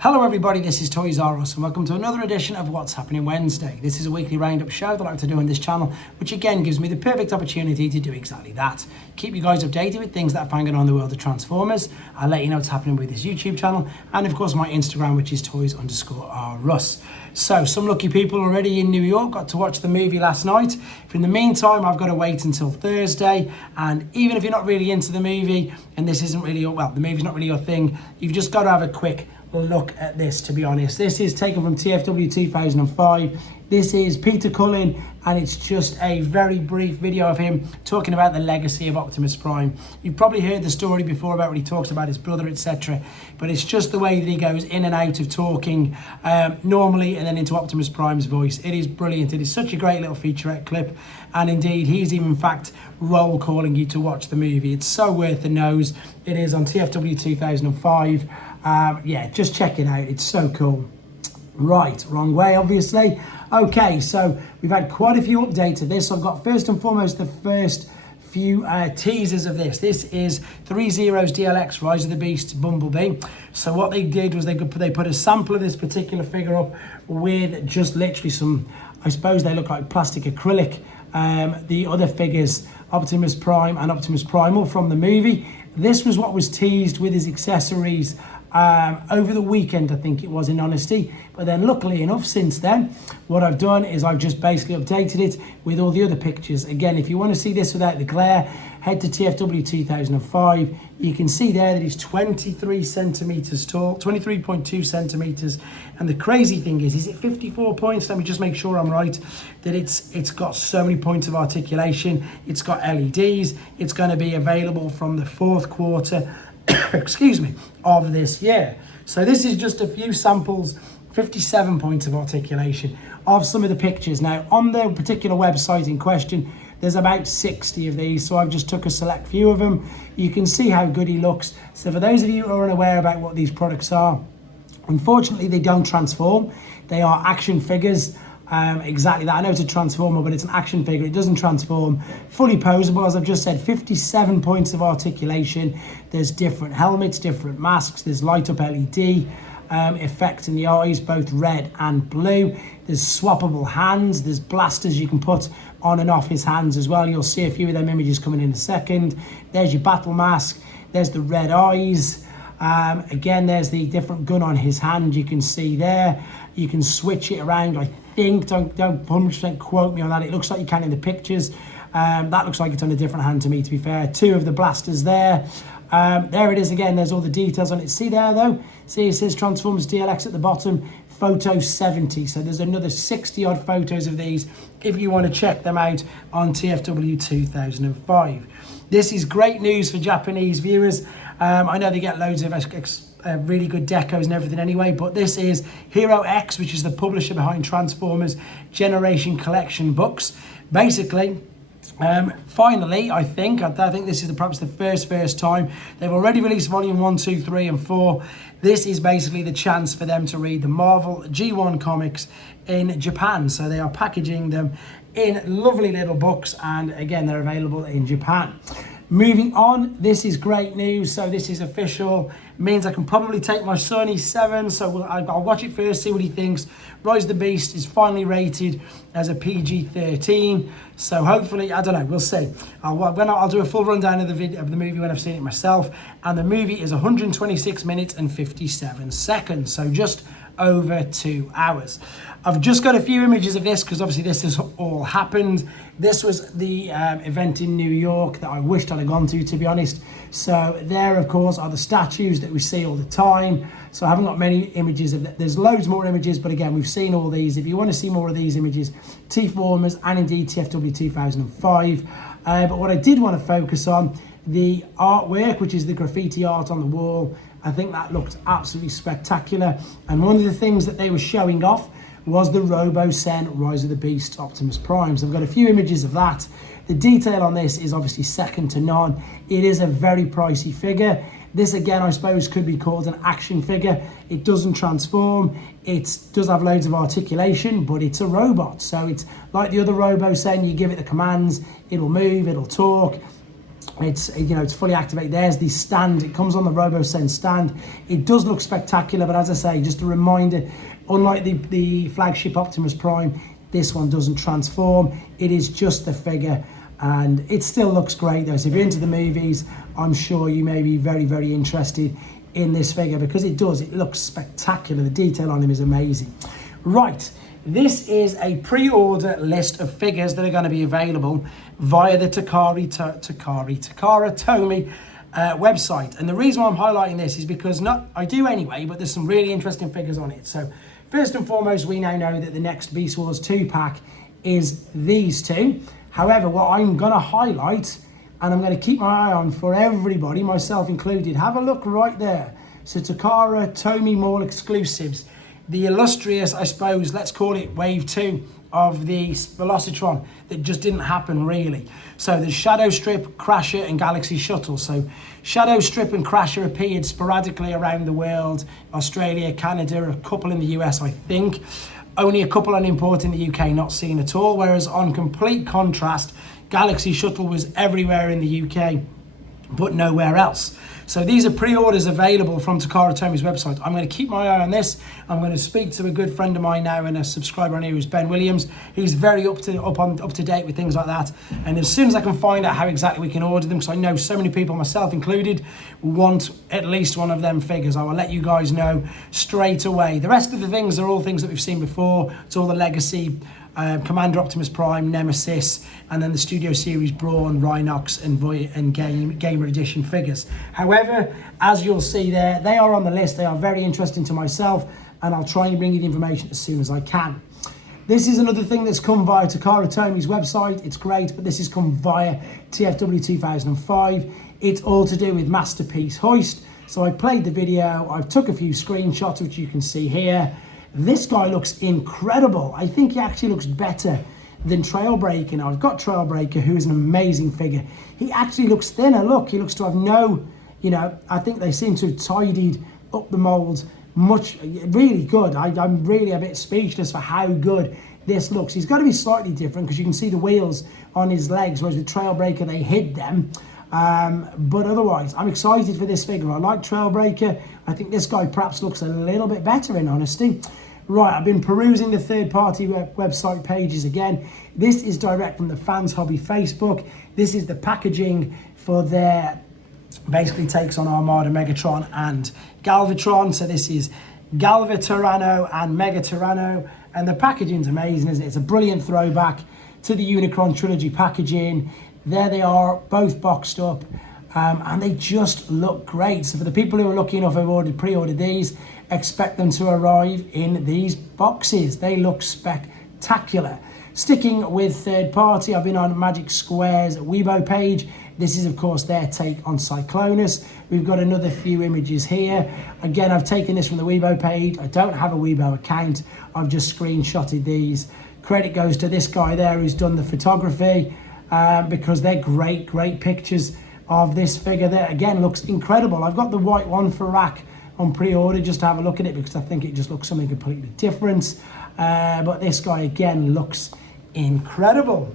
Hello everybody, this is toysareruss and welcome to another edition of What's Happening Wednesday. This is a weekly roundup show that I like to do on this channel, which again gives me the perfect opportunity to do exactly that. Keep you guys updated with things that are going on in the world of Transformers. I'll let you know what's happening with this YouTube channel and of course my Instagram, which is toys_russ. So some lucky people already in New York got to watch the movie last night. In the meantime, I've got to wait until Thursday, and even if you're not really into the movie and this isn't really the movie's not really your thing, you've just got to have a quick look at this, to be honest. This is taken from TFW 2005. This is Peter Cullen, and it's just a very brief video of him talking about the legacy of Optimus Prime. You've probably heard the story before about when he talks about his brother, etc. But it's just the way that he goes in and out of talking normally and then into Optimus Prime's voice. It is brilliant. It is such a great little featurette clip. And indeed, he's even, in fact, roll calling you to watch the movie. It's so worth the nose. It is on TFW 2005. Yeah, just check it out. It's so cool. Right, wrong way, obviously. Okay, so we've had quite a few updates of this. So I've got first and foremost the first few teasers of this. This is Theezero's DLX Rise of the Beast Bumblebee. So what they did was they put a sample of this particular figure up with just literally some, I suppose they look like plastic acrylic. The other figures, Optimus Prime and Optimus Primal from the movie. This was what was teased with his accessories over the weekend, I think it was, in honesty. But then luckily enough, since then, what I've done is I've just basically updated it with all the other pictures. Again, if you want to see this without the glare, head to TFW 2005. You can see there that he's 23 centimeters tall, 23.2 centimeters. And the crazy thing is at 54 points. Let me just make sure I'm right, that it's got so many points of articulation. It's got LEDs. It's going to be available from the fourth quarter excuse me, of this year. So this is just a few samples, 57 points of articulation of some of the pictures. Now, on the particular website in question, there's about 60 of these, so I've just took a select few of them. You can see how good he looks. So for those of you who are unaware about what these products are, unfortunately, they don't transform. They are action figures. Exactly that. I know it's a transformer, but it's an action figure. It doesn't transform. Fully posable, as I've just said, 57 points of articulation. There's different helmets, different masks. There's light up LED effect in the eyes, both red and blue. There's swappable hands. There's blasters you can put on and off his hands as well. You'll see a few of them images coming in a second. There's your battle mask. There's the red eyes. Again, there's the different gun on his hand. You can see there. You can switch it around. I think, don't 100% quote me on that. It looks like you can in the pictures. That looks like it's on a different hand to me, to be fair. Two of the blasters there. There it is again. There's all the details on it. See there though? See it says Transformers DLX at the bottom. Photo 70. So there's another 60 odd photos of these if you want to check them out on TFW 2005. This is great news for Japanese viewers. I know they get loads of really good decos and everything anyway, but this is Hero X, which is the publisher behind Transformers Generation Collection books. Basically, finally, I think this is perhaps the first time. They've already released volume 1, 2, 3 and 4. This is basically the chance for them to read the Marvel G1 comics in Japan. So they are packaging them in lovely little books, and again, they're available in Japan. Moving on, this is great news. So this is official. Means I can probably take my son, he's 7, so I'll watch it first, see what he thinks. Rise of the Beast is finally rated as a PG-13. So hopefully, I don't know, we'll see. I'll do a full rundown of the movie when I've seen it myself. And the movie is 126 minutes and 57 seconds. So just over 2 hours. I've just got a few images of this because obviously this has all happened. This was the event in New York that I wished I'd have gone to be honest. So there, of course, are the statues that we see all the time. So I haven't got many images of that. There's loads more images, but again, we've seen all these. If you want to see more of these images, T-Formers and indeed TFW 2005. But what I did want to focus on, the artwork, which is the graffiti art on the wall. I think that looked absolutely spectacular. And one of the things that they were showing off was the robosen Rise of the Beast Optimus Prime. So I've got a few images of that. The detail on this is obviously second to none. It is a very pricey figure. This again, I suppose, could be called an action figure. It doesn't transform. It does have loads of articulation, but it's a robot. So it's like the other robosen. You give it the commands, it'll move, it'll talk. It's, you know, it's fully activated. There's the stand. It comes on the robosen stand. It does look spectacular, but as I say, just a reminder, unlike the flagship Optimus Prime, this one doesn't transform. It is just the figure, and it still looks great though. So if you're into the movies, I'm sure you may be very, very interested in this figure, because it looks spectacular. The detail on him is amazing. Right, this is a pre-order list of figures that are going to be available via the Takara Tomy website. And the reason why I'm highlighting this is because I do anyway, but there's some really interesting figures on it. So first and foremost, we now know that the next Beast Wars 2 pack is these two. However, what I'm going to highlight, and I'm going to keep my eye on for everybody, myself included, have a look right there. So Takara Tomy Mall exclusives. The illustrious, I suppose, let's call it wave 2 of the Velocitron that just didn't happen really. So there's Shadow Strip, Crasher and Galaxy Shuttle. So Shadow Strip and Crasher appeared sporadically around the world, Australia, Canada, a couple in the US I think. Only a couple on import in the UK, not seen at all. Whereas on complete contrast, Galaxy Shuttle was everywhere in the UK, but nowhere else. So these are pre-orders available from Takara Tomy's website. I'm going to keep my eye on this. I'm going to speak to a good friend of mine now and a subscriber on here who's Ben Williams. He's very up to date with things like that. And as soon as I can find out how exactly we can order them, because I know so many people, myself included, want at least one of them figures, I will let you guys know straight away. The rest of the things are all things that we've seen before. It's all the legacy. Commander Optimus Prime, Nemesis, and then the Studio Series Brawn, Rhinox, and Gamer Edition figures. However, as you'll see there, they are on the list. They are very interesting to myself, and I'll try and bring you the information as soon as I can. This is another thing that's come via Takara Tomy's website. It's great, but this has come via TFW 2005. It's all to do with Masterpiece Hoist. So I played the video. I took a few screenshots, which you can see here. This guy looks incredible. I think he actually looks better than Trailbreaker. Now, I've got Trailbreaker, who is an amazing figure. He actually looks thinner. Look, he looks to have no, you know, I think they seem to have tidied up the mould really good. I'm really a bit speechless for how good this looks. He's got to be slightly different because you can see the wheels on his legs, whereas with Trailbreaker, they hid them. But otherwise, I'm excited for this figure. I like Trailbreaker. I think this guy perhaps looks a little bit better, in honesty. Right, I've been perusing the third-party website pages again. This is direct from the Fans Hobby Facebook. This is the packaging for their, basically takes on Armada, Megatron and Galvatron. So this is Galva Tyranno and Mega Tyranno. And the packaging's amazing, isn't it? It's a brilliant throwback to the Unicron Trilogy packaging. There they are, both boxed up, and they just look great. So for the people who are lucky enough who've already pre-ordered these, expect them to arrive in these boxes. They look spectacular. Sticking with third party, I've been on Magic Square's Weibo page. This is, of course, their take on Cyclonus. We've got another few images here. Again, I've taken this from the Weibo page. I don't have a Weibo account. I've just screenshotted these. Credit goes to this guy there who's done the photography, because they're great pictures of this figure there. Again, looks incredible. I've got the white one for rack on pre-order just to have a look at it, because I think it just looks something completely different. But this guy again looks incredible.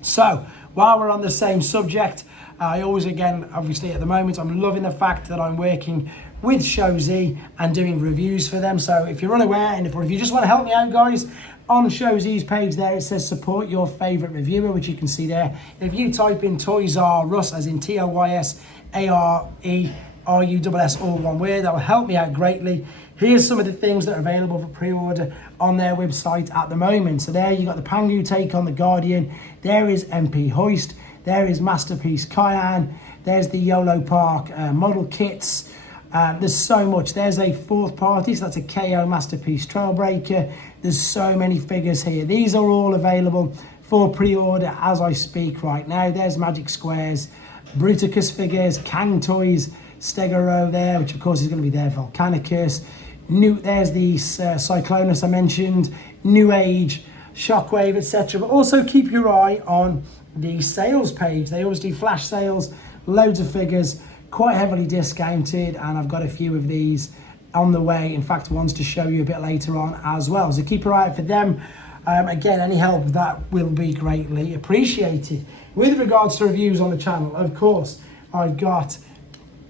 So while we're on the same subject, I always, again, obviously at the moment, I'm loving the fact that I'm working with Show Z and doing reviews for them. So if you're unaware, and if you just want to help me out, guys, on Show Z's page there, it says support your favorite reviewer, which you can see there. If you type in toysareruss, as in TOYSARERUSS, all one word, that will help me out greatly. Here's some of the things that are available for pre-order on their website at the moment. So there you got the Pangu take on the Guardian. There is MP Hoist. There is Masterpiece Cayenne. There's the YOLO Park model kits. There's so much. There's a fourth party, so that's a KO Masterpiece Trailbreaker. There's so many figures here. These are all available for pre-order as I speak right now. There's Magic Squares, Bruticus figures, Kang Toys, Stegaro there, which of course is going to be their Volcanicus. There's the Cyclonus I mentioned, New Age, Shockwave, etc. But also keep your eye on the sales page. They always do flash sales, loads of figures, quite heavily discounted, and I've got a few of these on the way. In fact, ones to show you a bit later on as well. So keep your eye out for them. Again, any help that will be greatly appreciated. With regards to reviews on the channel, of course, I've got,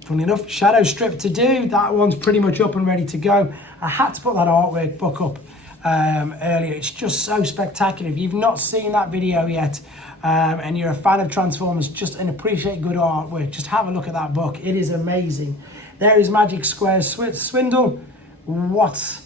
funny enough, Shadow Strip to do. That one's pretty much up and ready to go. I had to put that artwork book up earlier. It's just so spectacular. If you've not seen that video yet, and you're a fan of Transformers just and appreciate good artwork, just have a look at that book. It is amazing. There is Magic Square's Swindle. What?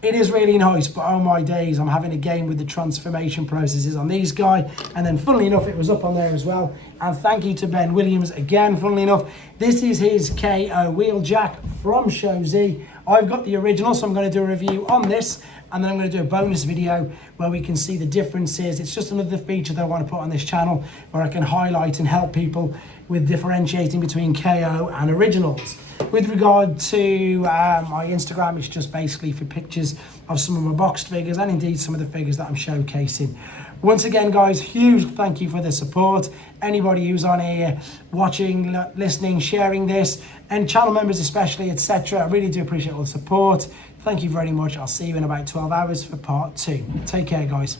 It is really nice, but oh my days, I'm having a game with the transformation processes on these guys. And then funnily enough, it was up on there as well. And thank you to Ben Williams again, funnily enough. This is his KO Wheeljack from Show Z. I've got the original, so I'm going to do a review on this, and then I'm going to do a bonus video where we can see the differences. It's just another feature that I want to put on this channel where I can highlight and help people with differentiating between KO and originals. With regard to my Instagram, it's just basically for pictures of some of my boxed figures and indeed some of the figures that I'm showcasing. Once again, guys, huge thank you for the support. Anybody who's on here watching, listening, sharing this, and channel members especially, etc. I really do appreciate all the support. Thank you very much. I'll see you in about 12 hours for part 2. Take care, guys.